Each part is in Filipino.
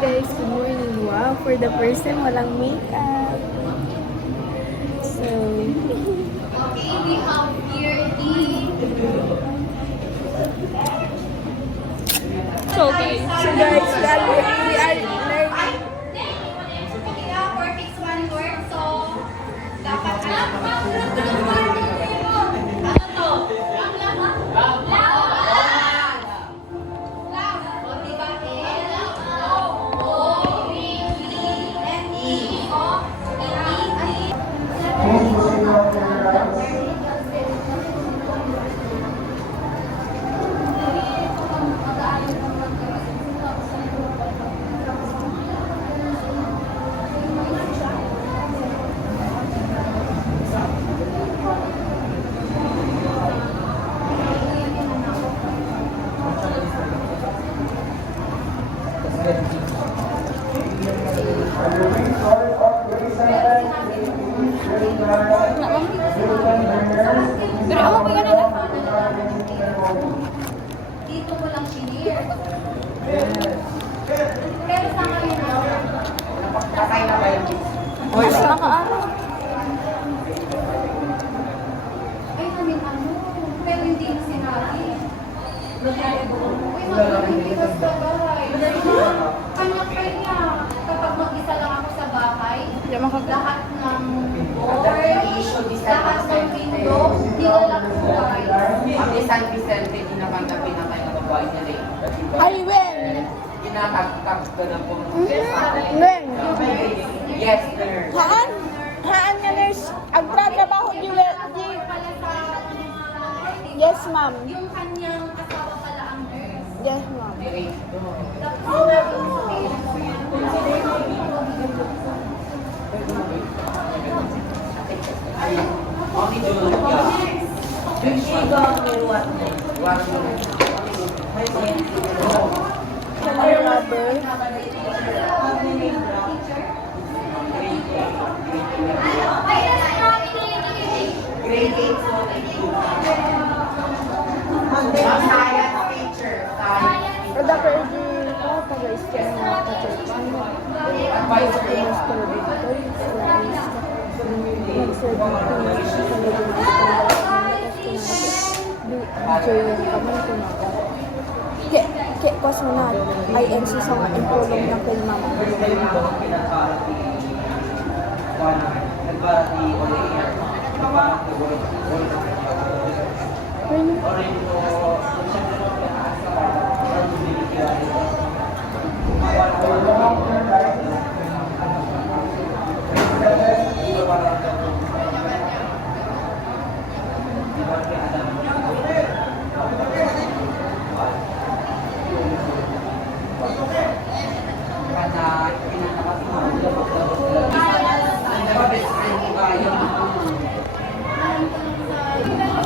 guys, good morning. Wow, for the first time, walang makeup. So, Okay, we have here the... so guys, we are learning. Kaya for fix one work, so dapat alam mo. Ano to? O, diba? Pero ako ko na Dito ko lang sinir. Pero sa ngayon na. Nakakay na ba yun? Oy, nakaano. Ay, namin ano. Pero hindi na sinabi. Uy, hindi ka sa bahay. Kanya-kanya. Kapag mag-isa lang ako sa bahay, lahat ng board, lahat ng window, hindi ko lang buhay. Ang San Vicente, ginakanggapin na kayo ng bahay niya rin. Ay, when? Ginatagtag ka na po. When? Yes, sir. Haan? Haan nga nurse? Ang trabaho di Pala sa Yes, ma'am. yung kanyang asawa pala ang nurse. Yes, ma'am. Only Julia. Color rubber. Grade 8, so science teacher. Science. Ada ka di pa guys kaya na ka-church mo. Advisor. Kaya pas mo na INC sa mga impulong ng kay mama.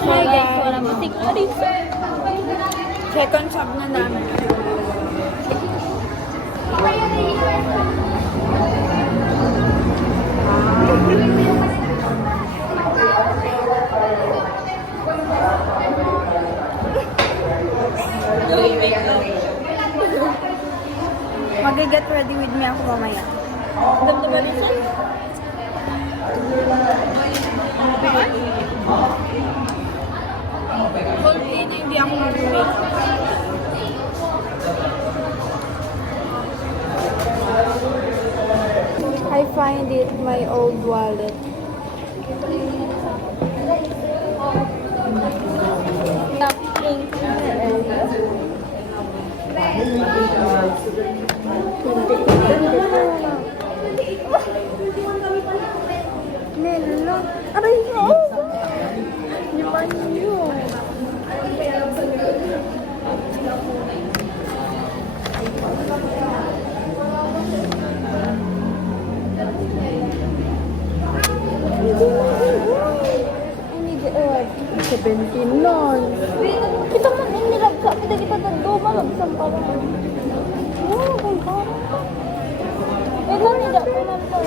Hey guys, wala matik na dito. Second job na namin. Mag-get ready with me ako mamaya. Damdaman niyo siya? Whole day na hindi ako mag-make. I find it my old wallet. Nelo. Aray ko. Hindi pa niyo. Ini dia 17 non. Kita man ini lagsa kita doma lagsa pa. Oh, kung parang. Tidak penonton.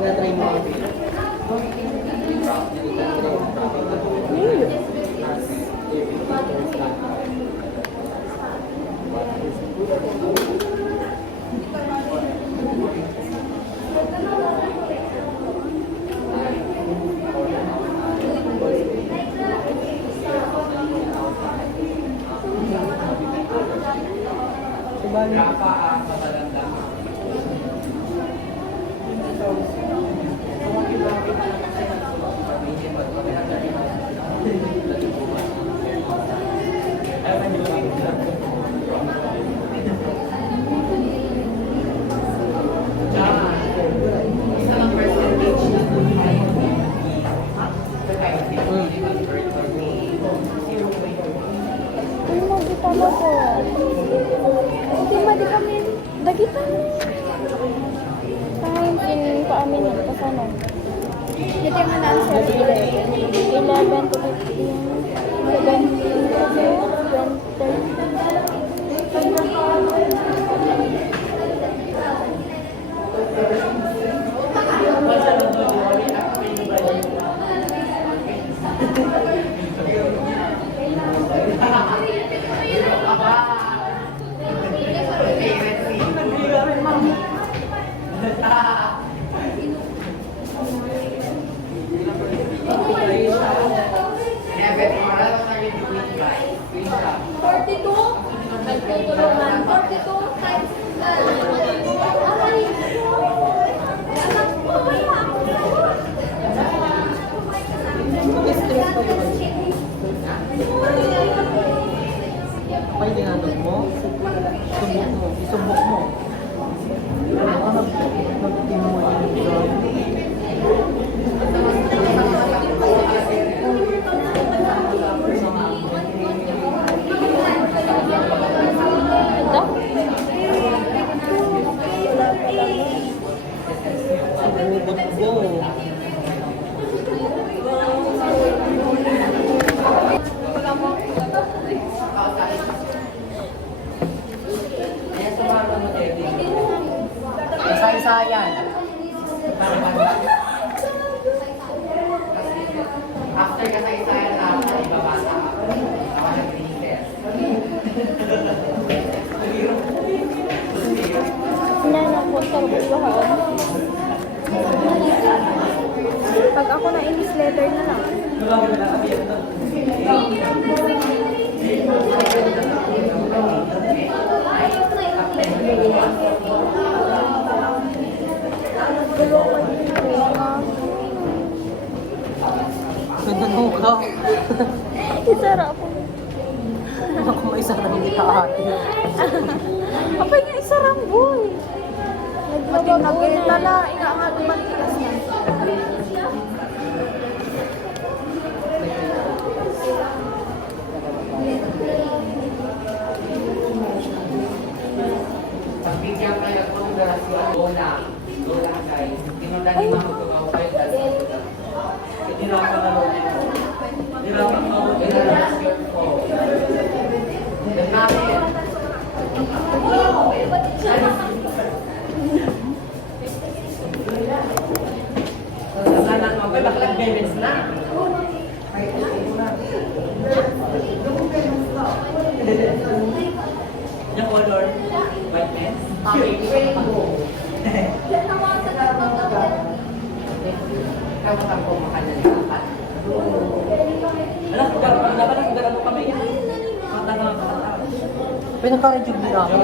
Try mo. Rapa ang magaganda. Isa lang percentage na Ano mo, kita mo po. Hindi mo, di kami. Dagitan. Time in paamin yun. Kasano? Ito yung answer. 11 to 15. 17 to May tinanong mo, subok mo, isubok mo. Nagtitin mo yung drawing. Ito? Subok mo. Ayan sa mga mo, Debbie. Isa-isayan. After kasaysayan na ako, ibabasa ako. Ako nag-princess. Wala na po. Tarbos ba ka? Pag ako na English letter na lang. Ganun ka. Isara po. Ako may isa na hindi ka ate. Apa yung isara boy? Nagbabago na. Ina nga tumatigas na. Pagbigyan kayo ng grasya, Lola. Lola, guys. Tinundan ni Mama Tumaw kayo dahil itirapan na Lola. Itirapan mo, ilarasyon ko. The namin. Sasalan mo, may baklag bebens na. Yung color, whiteness. Rainbow. Kamu takbo makanan dapat. Alam ko, dapat ang gara mo kami yan. Mata nga ka. Pinaka-rejug nila ako.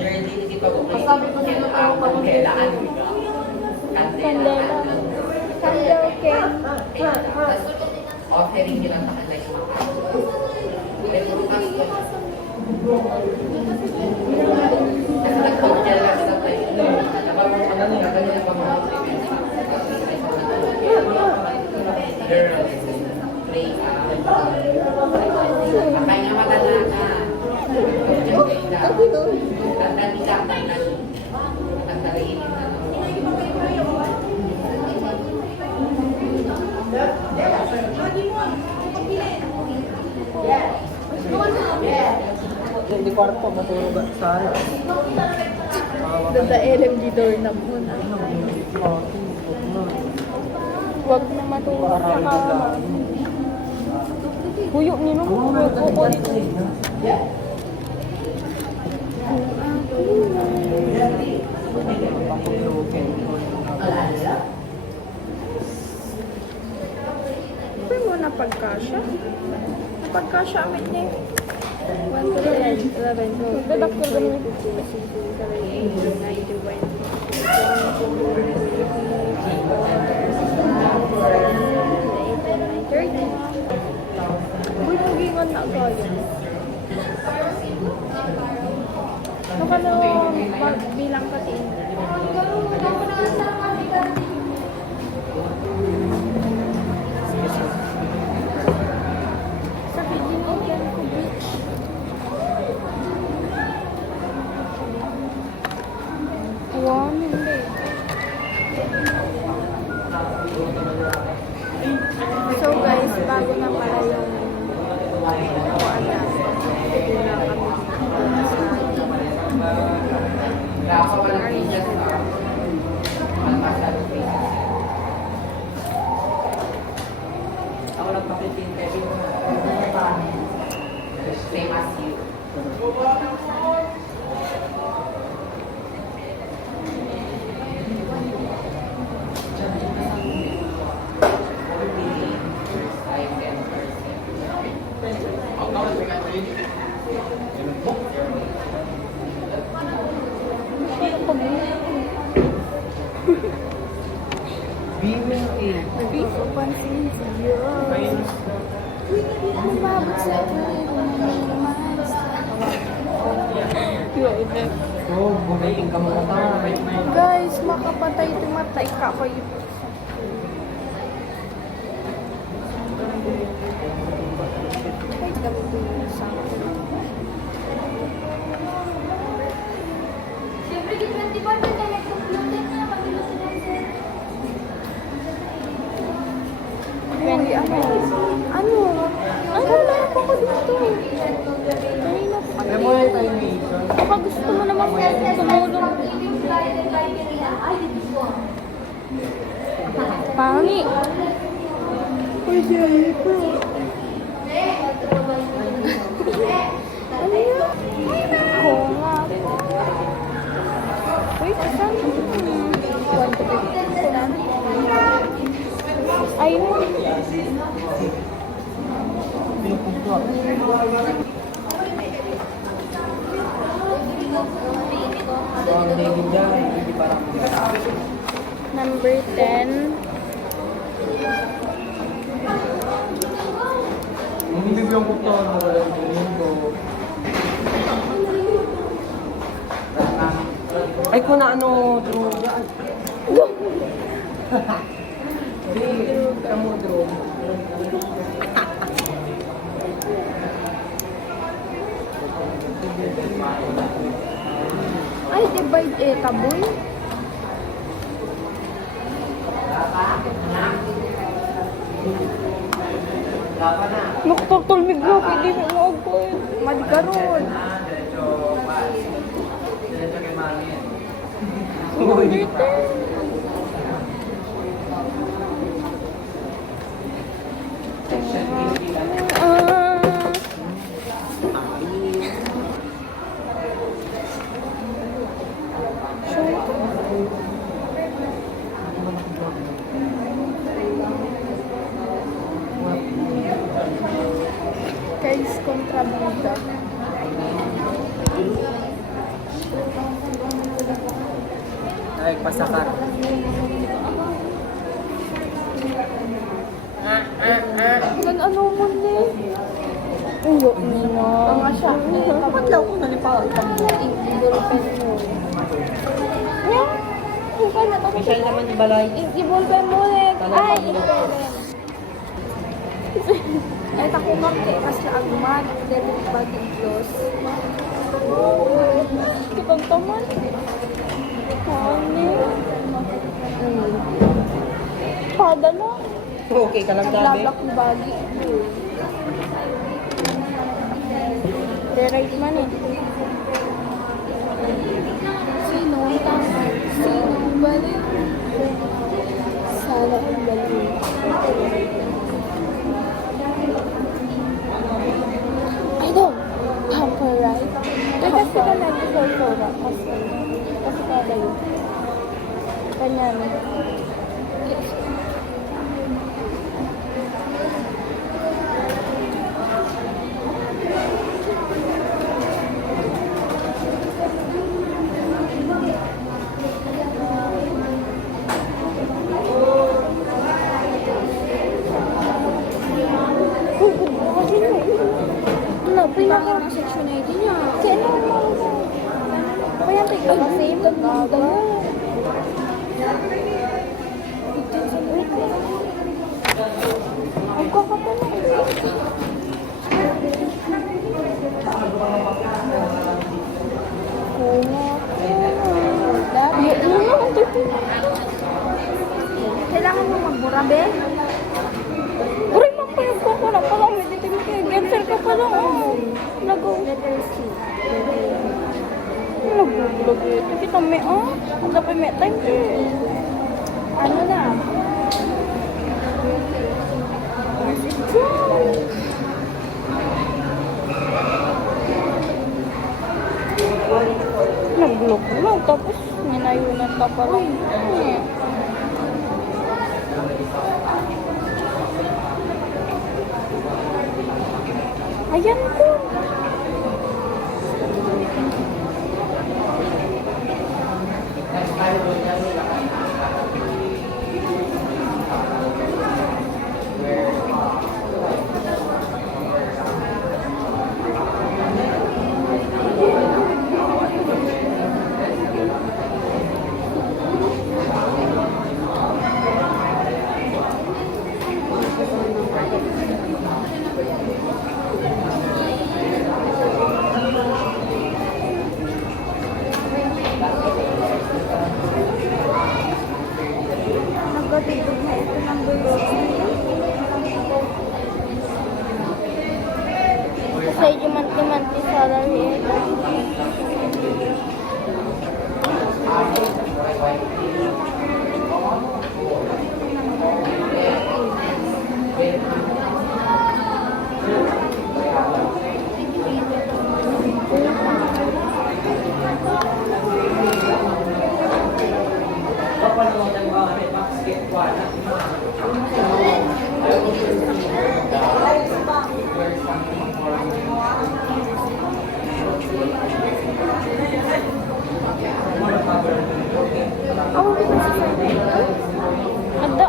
Jersey, hindi pa ko. Sabi ko sino tao pa kung kailangan. Candela. Candela, okay. Offering nila sa kanila yung mga kasi nagpag-jealous sa tayo. Dapat mo pa lang yung ganyan pa mga girls, play Akay nga maganda ka. Tandaan nila, tandaan Hindi kwarto, matulog at sana. Dada LMG door na muna. Huwag na matulog sa kama. Huyok ni nung kuko dito. Pwede mo na pagkasya. Pagkasya amin niya. 1 to 10, 11, 12, 13, 14, 15, 16, 17, 18, 19, 20, 30. Uy, nagingan na agad. Ano ka na magbilang katiin? Sa pinigyan ko, bitch. Wow, hindi. So guys, bago na pala yung kuhaan na. Hindi na kami sa Ako nagpapitin kayo. Same as you. Biwing eh. Hindi ko pansin siya. Ang babot sa Oh, bumiting ka mga tao. guys, makapatay tumatay ka kayo. Ay, gamitin mo sa Siyempre, di 24 na tayo computer na mag-ilos na sir. Uy, ano? Ang meron pa ko dito. Kanina pa. Alam mo yung animation? Baka gusto mo naman tumulong. Ay, dito po. Pangi. Uy, siya ito. Ano yun? Oo nga. Wait, saan? 1 to 15 lang. Ayun. Pinupunto ako. Ang naging dyan, hindi parang Number 10. hindi bibigyan ko to, nawalan ko. Ay, kung na ano, drone yan. Hindi, kamo drone. Ay, divide taboy. Nagtutulmig na, pwede mo ako. Madigaron. Uy. Guys, kontrabida. Ay, pasakar. Ano mo ni? Uyo nina. Tanga siya. Kapag lang ko nalipaw itang i-ballpen mo. Yeah. Ikaw na to. Michelle naman yung balay. I-ballpen mo ulit. Ay, i-ballpen. Ay, tako nga kasi ang mat. Then, body close. Kitang taman. Hani. Pada na. Okay ka lang dami. Naglabak yung bagi. Right man eh. Sino balik? Sana ang balik. I know. Tamper, right? Kasi ka nag-solve na. Kasi ka ba yun? Kanyan. Wala pa yung mga section 80 niya. Kaya normal mo. Kaya tayo ka kasi yung gagawa. Ang kakapala. Kailangan mo magbura, be? Uray, magpayag ko ko na pala. May dito yung game ka pala. Nagaw. Letter C. Nagbubulag ito. Kita may, ang dapat may time eh. Ano na? Naglog-log. Tapos, ninayunan ka pala. Ayan ko. Nagkatibog na ito ng gulo. Kasi yung monthly salary ito. Papanood ang mga basketball. Ako dito sa side. Ada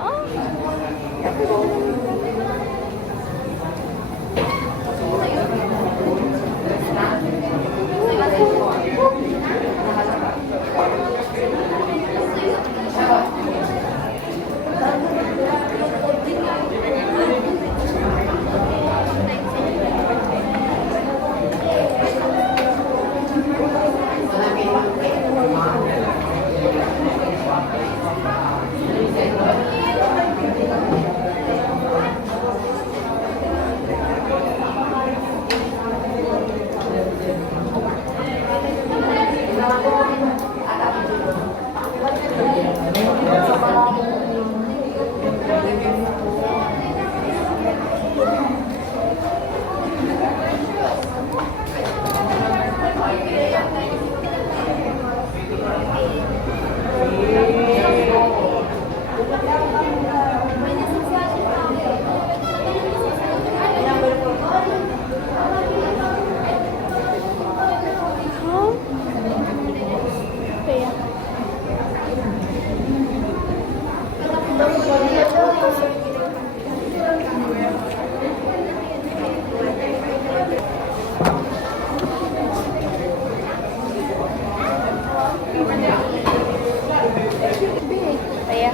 Kaya,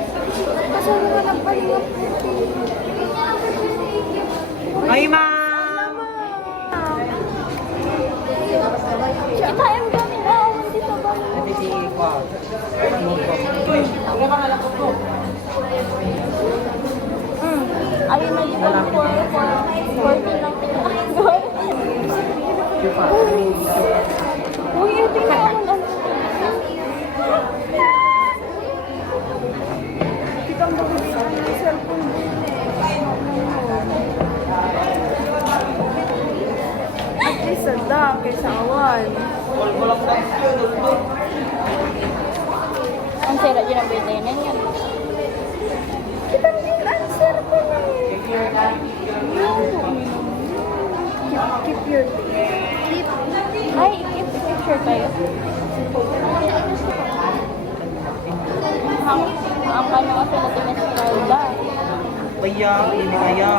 kasama ka ng palinga puti. Ay, ma'am! Kita yung gamit na ako dito ba? Hindi ko. Ayun na dito for lang pinakagoy. Uy, ito na ako lang. Kitang bagulitan ng cellphone din eh. At least sada kaysa awan. Ang sira dyan ang bitainin yan. Kitang din ang cellphone eh. Keep your keep. Ay, keep picture tayo. Ang kanya kasi natin na si Carla. Baya, inaya.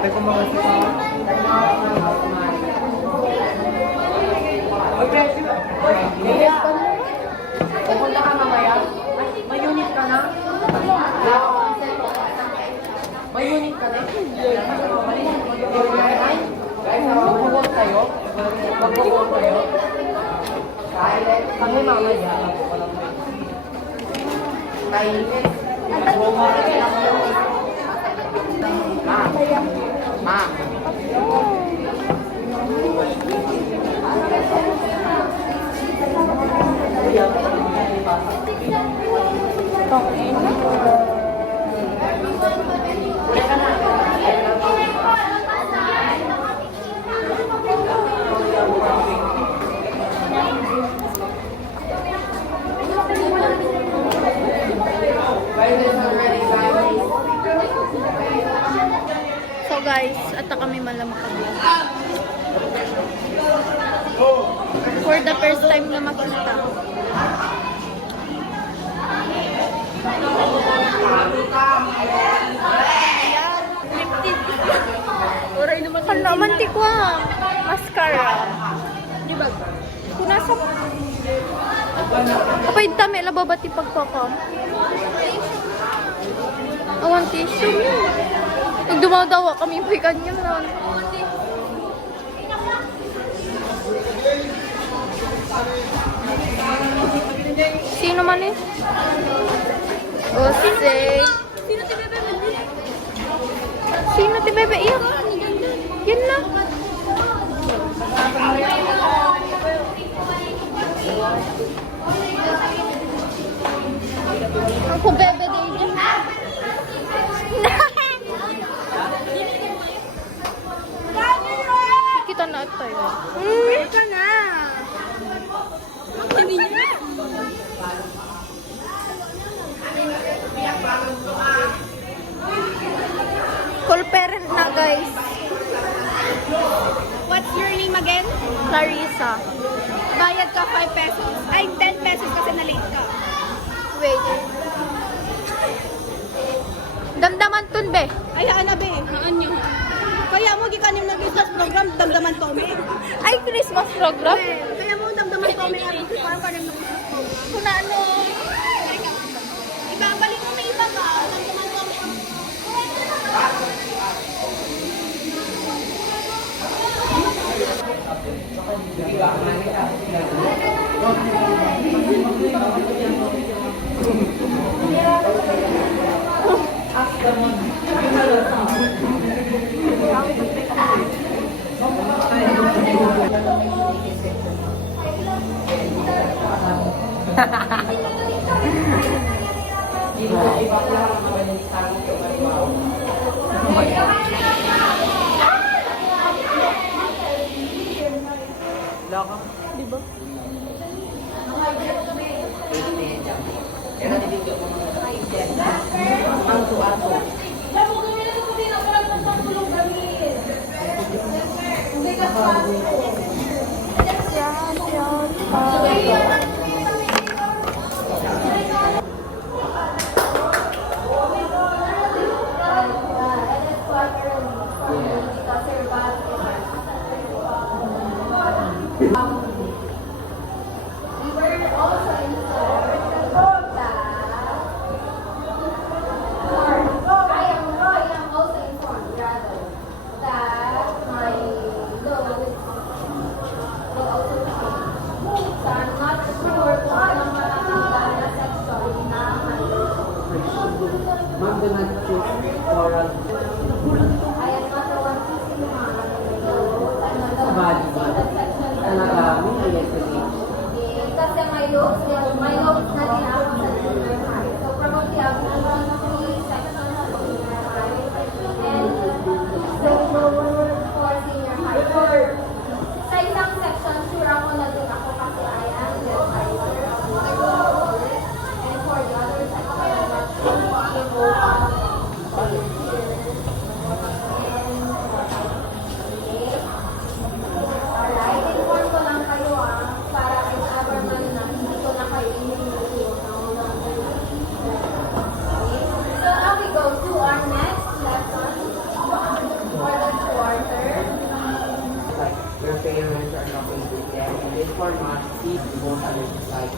May kumakas ka. Pupunta ka mamaya? May unit ka na? May unit ka na? Guys, mag-work kayo? Mag-work kayo? Kami mamaya. Ma. So guys, ata kami malamang kami. For the first time na makita. Hala, mantik ko mascara. Di ba? Kunasa kapay dami, lababati pagpapam. Awan tissue. Pag dumadawa kami, may kanya na. Sino man eh? Jose. Sino ti Bebe? Iyak. Yan na. Ako Bebe din niya. Kita na tayo. Kita na. Full parent na guys. What's your name again? Clarissa. Bayad ka 5 pesos. Ay, 10 pesos kasi na-late ka. Wait. Damdaman tun be. Ay, ana be. Haan nyo. Kaya mo gikanim na business program, damdaman to me. Ay, Christmas program. Kaya mo damdaman to me. Parang kanim na business program. Kung ano. Ibabalik mo na iba ka. Damdaman to me. Ma'am, do not choose oral. Sa body ba? Talaga, may yesterday. Kasi my notes na din ako sa junior high. So probably ako na 3 sections of junior high. And so for senior high. Sa isang section, sure ako na din ako kasi I am the advisor of my course. And for the other section, I'm not sure. format, please vote on your side.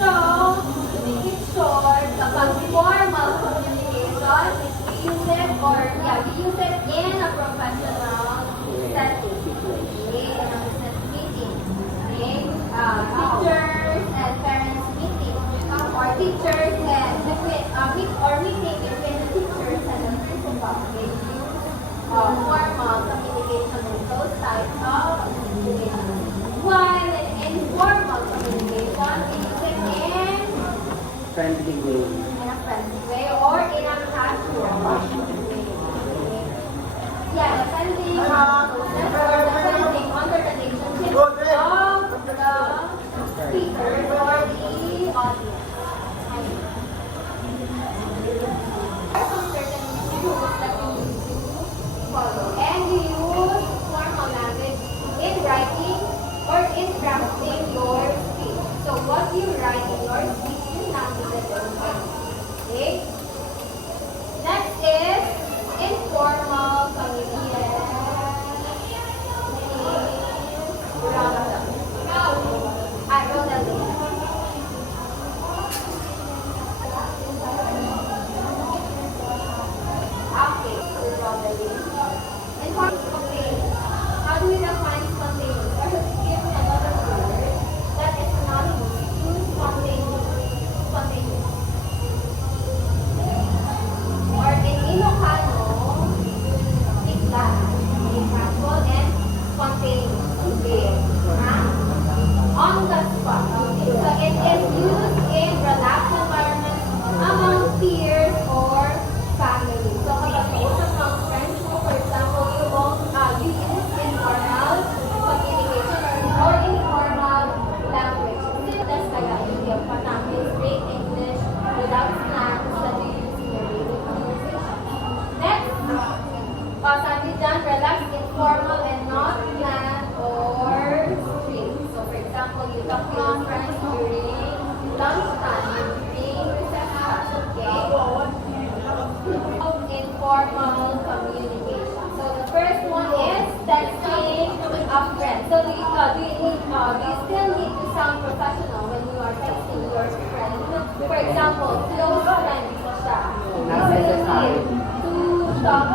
So, make it short, kapag formal communication, we use it we use it in a professional setting. Okay, in a business meeting. Okay, teachers and parents meeting. Or teachers and meeting between the teachers and the principal. Okay, formal communication with those types of communication. While in informal communication, we use it in Friendly way. a friendly way or in a casual way. Yeah, depending on depending on the relationship of the speakers or the audience. There are some certain rules that we need to follow. And you use formal language in writing or in drafting your speech. So what you write in your speech is language that you write. Okay? Next is informal communication. I wrote that down. Okay, we wrote that down. Informal spontaneous. How do we define spontaneous? Or to give another word that is synonymous to spontaneous. Spontaneous. Or in Ilocano, bigla, casual and spontaneous. Okay. On the spot. Okay. So it is used in relaxed environments among peers or family. So kapag kausap ng friends mo, for example, you use informal communication or informal language. That's kaya yung patang straight English without slangs that you use in your daily conversation. Next, sabi dyan, relaxed, informal, and not planned or strict. So for example, you talk to your friends during lunchtime, during recess class, okay? Informal communication. So the first one is texting a friend. So do you still need to sound professional when you are texting your friend? For example, close friend siya. Not necessary. To talk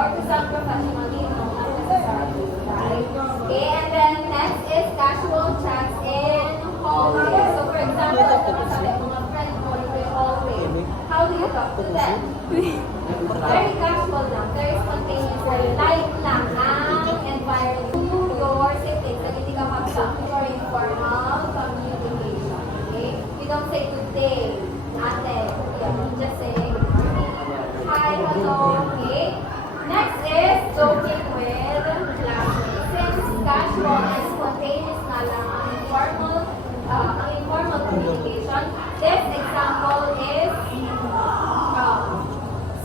or to sound professionally, no, not necessarily. Right? Okay, and then next is casual chats in hallway. So for example, sabi mga friends mo in the hallway, how do you talk to them? Very casual lang, very spontaneous, light lang ang environment to your siblings na hindi ka mag-talk your informal communication. Okay? You don't say good day, ate. You just say hi, hello, okay? Next is joking with classmates. Since casual and spontaneous na lang ang informal communication, this example is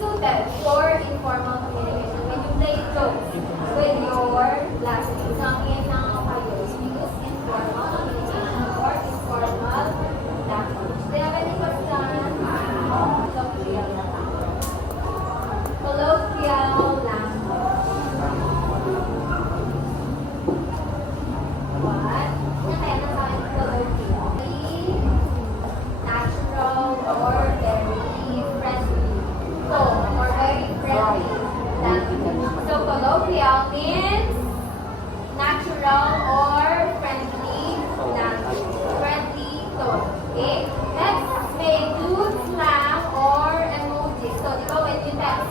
suited for informal communication. When you play jokes with your classmates, ang iyan kayo, use informal communication or informal language. Do you have any questions? Colloquial language. Colloquial language. What? Kaya na sa akin colloquial. Natural or very friendly. So, or very friendly language. So, colloquial means natural or friendly language. Friendly tone. Okay? Next, may include slang or emojis. So, di ba when you text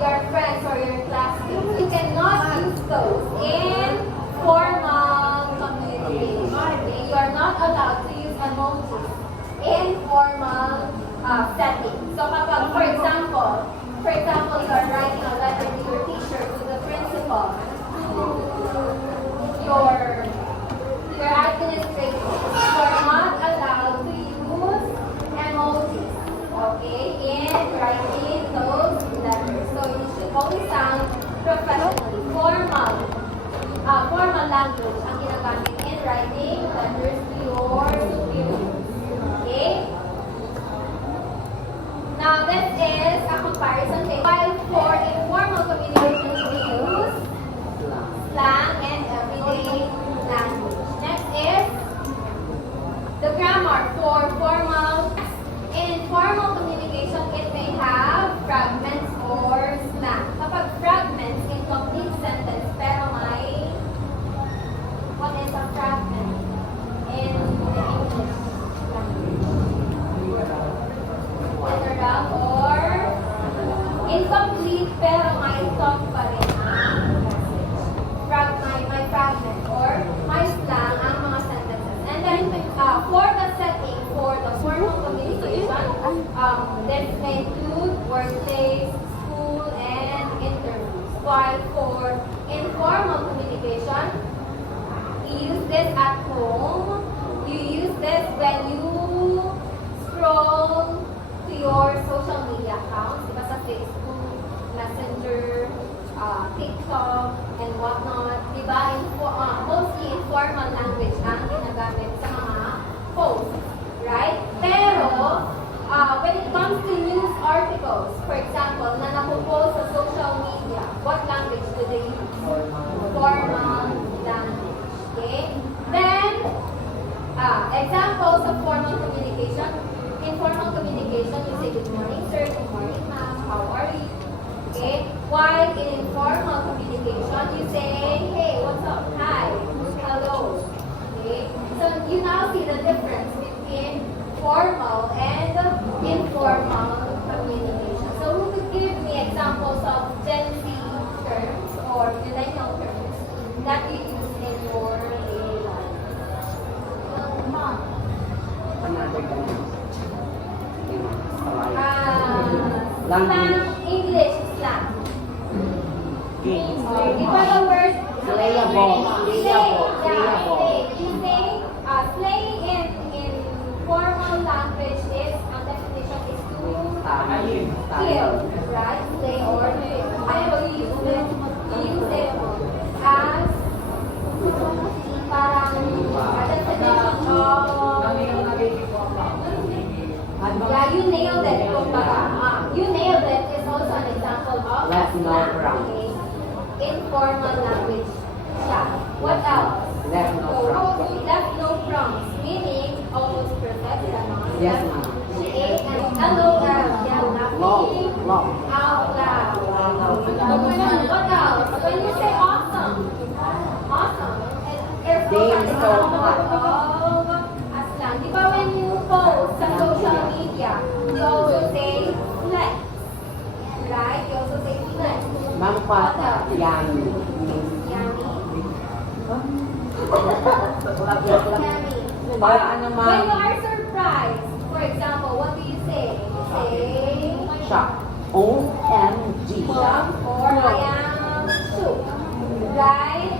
your friends or your classmates, you cannot use those in formal communication. Okay? You are not allowed to use emojis in formal setting. So kapag, for example, you are writing a letter to your teacher, to the principal, to your administrator, you are not allowed to use emojis informal language ang ginagamit in writing letters to your superiors. Okay? Now, this is a comparison table. While for informal communication, we use slang and everyday language. Next is the grammar for formal. In formal communication, it may have fragments or slang. Kapag fragments, incomplete sentence, pero may, what is a fragment in the English language? Literal or incomplete, pero may thought pa rin ang message. May fragment or may slang ang mga sentences. And then, for the setting, for the formal communication, this may include workplace, school, and interviews. While for informal communication, you use this at home. You use this when you scroll to your social media accounts, diba sa Facebook, Messenger, TikTok, and whatnot. Diba, mostly informal language ang ginagamit sa mga posts, right? Pero, when it comes to news articles, for example, na napopost sa social media, what language do they use? Formal language. Okay? Then, examples of formal communication. In formal communication, you say, good morning, sir, good morning, ma'am, how are you? Okay? While in informal communication, you say, hey, what's up? Hi, hello. Okay? So, you now see the difference between formal and informal communication. So, who could give me examples of Gen Z terms or millennial terms that you use in your daily life? Another guy. Slang, English slang. Iba the word Slayable. You say slay in formal language is, ang definition is to kill, right? Slay or kill. However, you use it as parang a definition of yeah, you nailed it. You nailed it is also an example of Left no slang. wrong. Okay? Informal language. Yeah. What else? Left no wrong. Left no crumbs, meaning almost perfect. Yes, ma'am. She ate and LOL. Yeah, laughing out loud. What else? When you say awesome, it's also an example of a slang. Di ba when you post sa social media, you also say flex. Right? You also say flex. Ma'am Pata, yummy. Yummy. Para ano, When ma'am? you are surprised, for example, what do you say? You say Shock. OMG. shocked or I am shook. Right?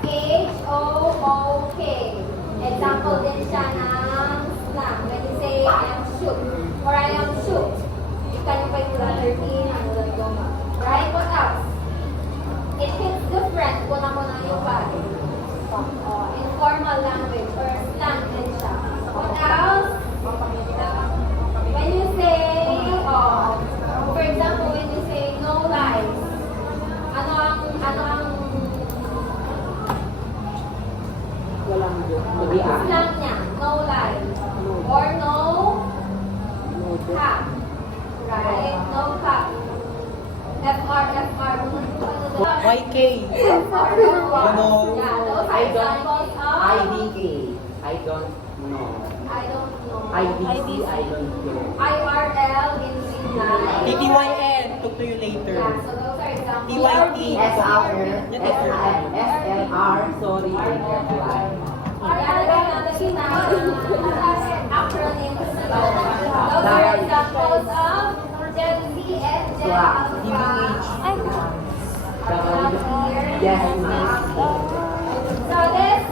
S-H-O-O-K. Example din siya ng slang. When you say I am shook or I am shook, you can use yung letter T and the right? What else? It hits different kung ako na yung body. Informal language or slang din siya. What else? When you say, for example, when you say no lies, ano ang Walang mag-iak. slang niya? No lies. Or no cap. Right? No cap. FR. YK. FR. Ano? Yeah, those are I don't, examples of IDK. I don't know. I don't know. IDC, I don't know. IRL in Finland. TTYN. Talk to you later. Yeah, so those are examples. TYT. SLR, sorry. Acronyms. Those are examples of Gen Z and Gen Alpha. Yes, ma'am. So this,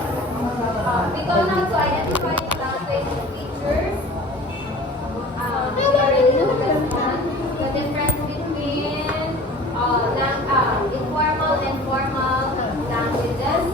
we go now to identify language features. We already know this one. The difference between informal and formal languages.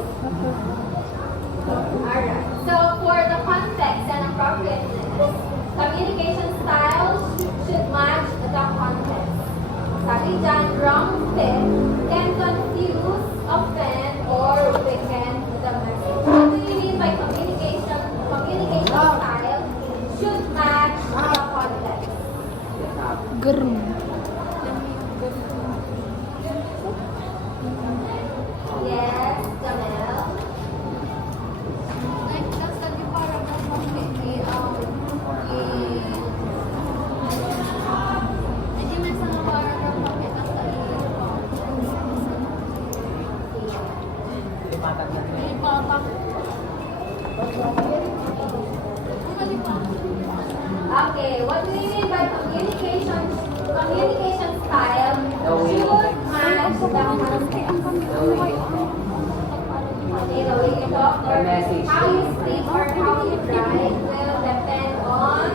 Okay, what do you mean by communication? Communication style should match the the way you talk or how you speak or how you drive will depend on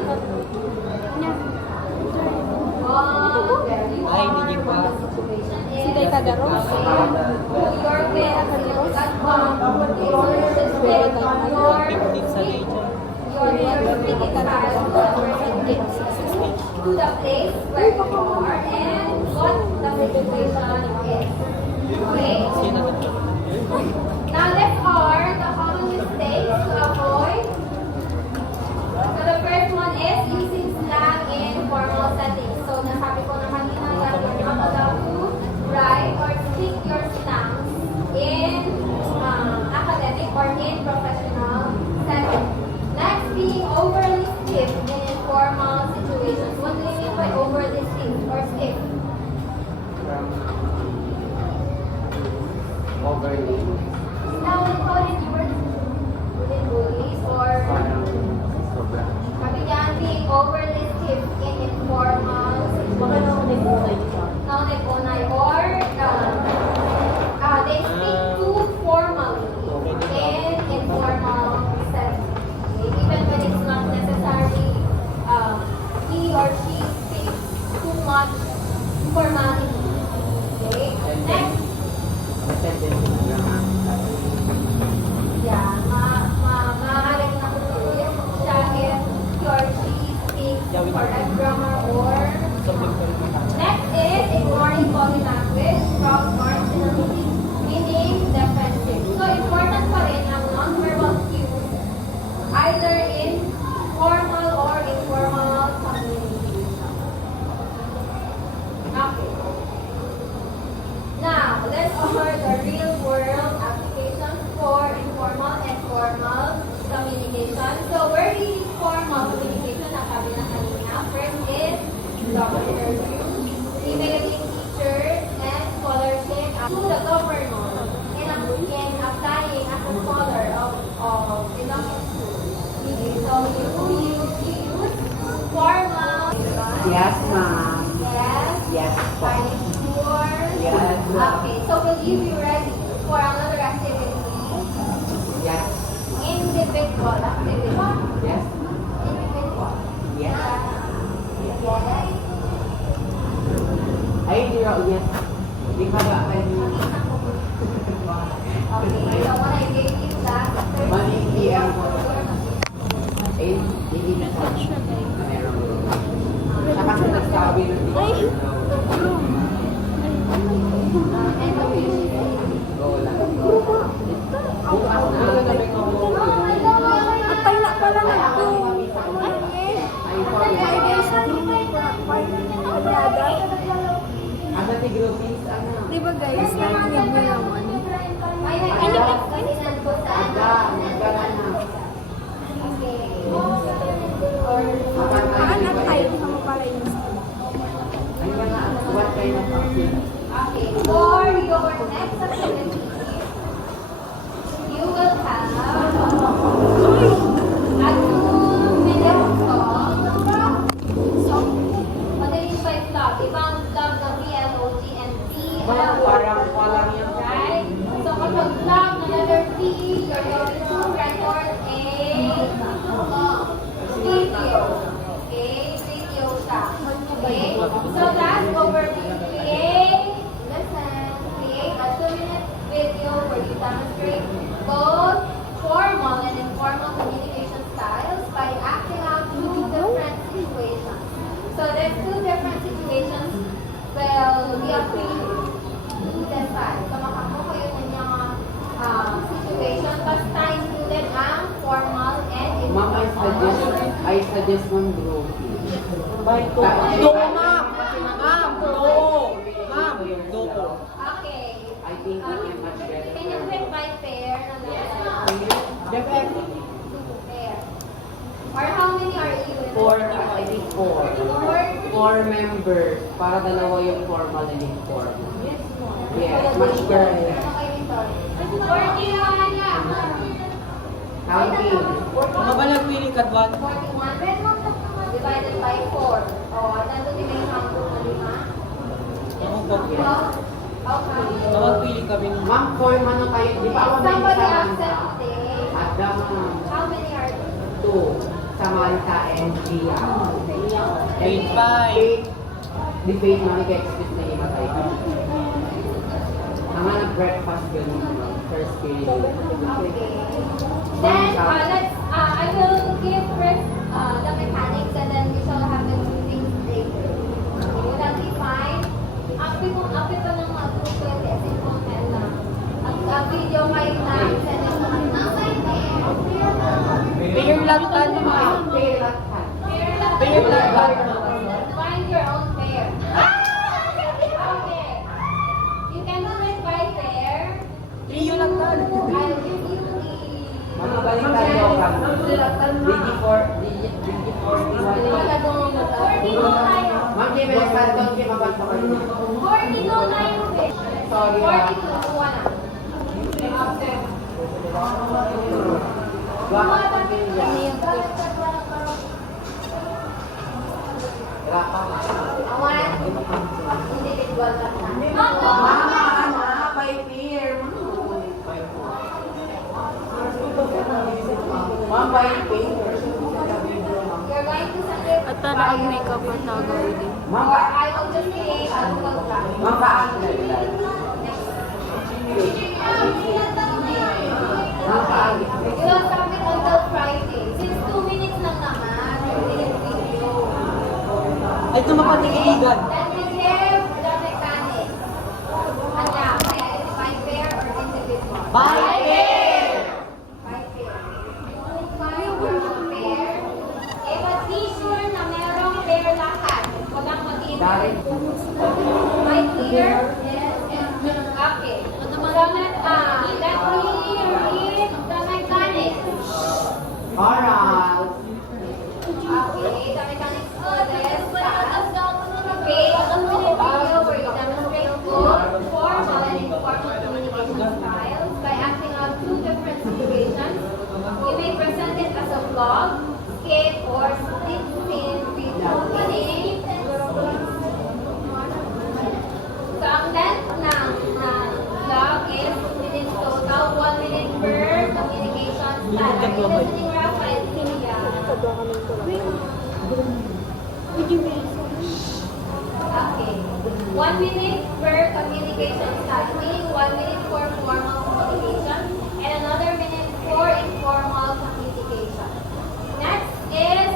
Ay, hindi pa. Si Day Tagaro. your will that your 15 sa late. speaking style to the place where you are and what the situation is. Okay? Sino na? Now let's are the common mistakes to avoid. So the first one is using slang in formal settings. So nasabi ko na kanina yan, you're not allowed to write or speak your slangs in academic or in professional settings. Next, being overly stiff in informal situations. What do you mean by overly stiff or stiff? Overly. Now, we call it within bullies or Sobra. sabi niyan, being overly stiff in informal situations. Naunay-unay or they speak too formally in informal settings. Even when it's not necessary, he or she speaks too much formality. Okay? Next, yeah, maaaring nakutulong siya if he or she speaks correct grammar or next is ignoring body language from marks in a meaning defensive. So, important pa rin ang non-verbal cues either in formal or informal communication. Okay. Now, let's cover the real-world applications for informal and formal communication. So, where the formal communication na sabi na kanina, first is job interview, emailing teachers, and scholarship to the governor in applying as a scholar of belonging school. So, you use formal. Yes, ma'am. Yes. Yes, po. Are you sure? Yes. Okay, so will you be ready for another activity? Yes. Individual activity. Yes. Individual. Yes. Yes. Ay, hindi raw. Yes. Hindi ka ba kayo? Okay, so when I gave you that, 1 p.m. Eh, hindi na sa meron. Saka sa nagsabi ng and what will you say? go lang. Bukas na. Atay na pala na ako. Ay, Ano ti groupings? Ano? Di ba guys, narinig mo naman? Aga, nagara na. Anak tayo, di ka mapalainis. Ay, mga what kind of activity? Okay, for your next activity, you will have a 2-minute song. Madaling by vlog. Ibang vlog na VLOG and Parang walang yan. Right? So kapag vlog na letter P, you're going to record a video. Okay? Video siya. Okay? So that's overview. Create a 2-minute video where you demonstrate both formal and informal communication styles by acting out 2 different situations. So there's 2 different situations will be up to you to decide. So makakuha kayo ng inyong situation. Basta included ang formal and Ma'am, I suggest one group. Do, ma'am! Ma'am, do! Ma'am, do po. Okay. I think we can much better. Can you pick by pair? Definitely. Pair. Or how many are you? I think 4. 4 members. Para dalawa yung formal and informal. Yes, much better. Okay, sorry. Counting. Mabalag pili ka ba? 41 divided by 4. Oh, nandun din yung hanggang na 5. Ako po. Okay. Nakapili kami ng Ma'am, form ano kayo? Di ba ako may Somebody Samantha? absent today. Ada ma'am. How many are there? 2. Samantha and Gia. Grade 5. Di Faith mo, nag-excuse na imatay ka. Ang mga breakfast yun, first period. Okay. Then, I will give first the mechanics and then we shall have the things later. Okay, will that be fine? Api pa ng mga group pwede, kasi kung ang video kayo na send it to Pair lang tayo mga. Pair lang tayo. Find your own pair. Okay. You can do it by pair. Trio lang tayo. I'll give you the... Mga balik tayo kami. Ma'am, di ba sa doon kayo mabanta kayo? 42 na yung fish. Sorry, 42, kuha na. Bakit ang ganyan? Wala pa. Awan. Individual lang na. Mama, anak, by pair. Ma'am, by pair. You're going to send it. At tala ang makeup at nagawin. Ma'am, Or I will just create a Google Class. ma'am, paano na yun? Ma'am, paano? You will submit until Friday. Since 2 minutes lang naman, 2 minutes video. Ay, tumapatingigan. Then we have the mechanics. Ano, may identify pair or individual? By pair! By pair. Find your pair. Eh, but be sure na merong pair lahat. Huwag kang mag-iingat. Right here? Yes. Okay. So, let me read the mechanics. Alright. Okay, the mechanics for this class. Okay, a minute video where you demonstrate both formal and informal communication styles by acting out 2 different situations. You may present it as a vlog, skit, or split scene video. Meaning, so ang length ng vlog is 2 minutes total, 1 minute per communication style. Are you listening, Rafael? Okay. 1 minute per communication style, meaning 1 minute for formal communication and another minute for informal communication. Next is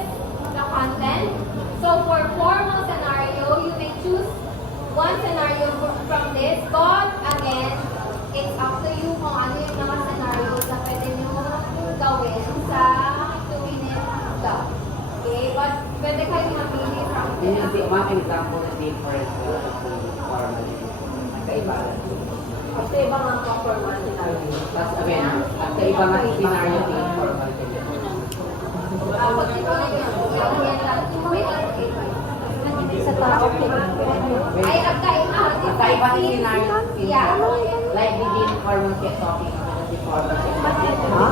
the content. So for formal scenario, you may choose one scenario from this, but again, it's up to you kung ano yung mga scenarios na pwede nyo gawin sa 2-minute vlog. Okay, but pwede kayo mapili from Yun this. yung mga example na different formal. Kaiba. Kasi iba nga po formal scenario. Tapos again, at sa iba nga scenario din formal. Pag ito na yun, yan lang. Sa tao, Ay, agkaiba. Magkaiba yung scenario. Yeah. Like we did formal get talking about the formal. Ha?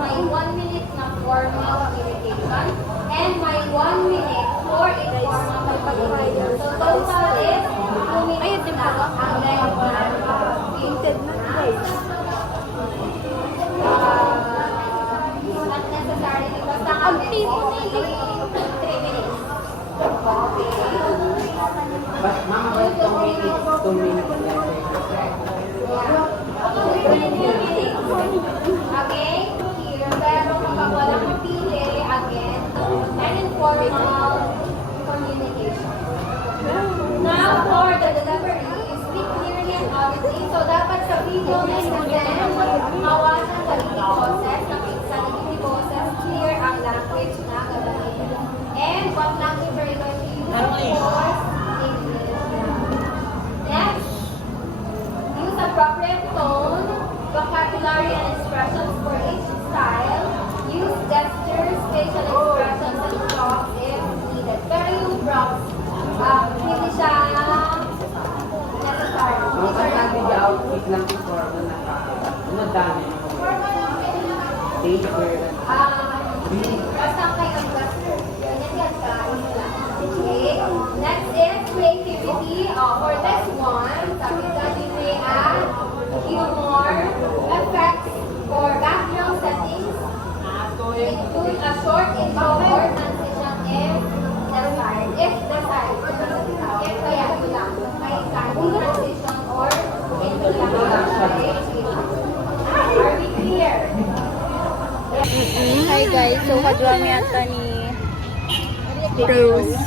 May 1 minute na formal communication and may 1 minute for informal communication. So total is 2 minutes na ang length na painted na guys. not necessarily basta kami only 3 minutes. Okay. But mama, but 2 minutes, 2 minutes Okay? Here, pero kapag walang mapili, again, and informal communication. Now, for the delivery, speak clearly and audibly. So, dapat sa video na i-present, mawasan sa hindi boses, sa boses, clear ang language na gagamitin. And what language are you going to use? Of course, English. Next, use appropriate tone, vocabulary, and expressions for each style. Use gestures, facial expressions, and props if needed. Pero yung props, hindi siya week lang before na dami na paper. Basta kayo ang gasto. Ganyan ka, okay? Next is creativity. For this one, sabi ka, you may add humor, effects, or background settings. Include a short intro or transition if desired. If kaya ko lang. May transition or introduction. Are we clear? Hi guys, so kadwa mi ata ni Rose.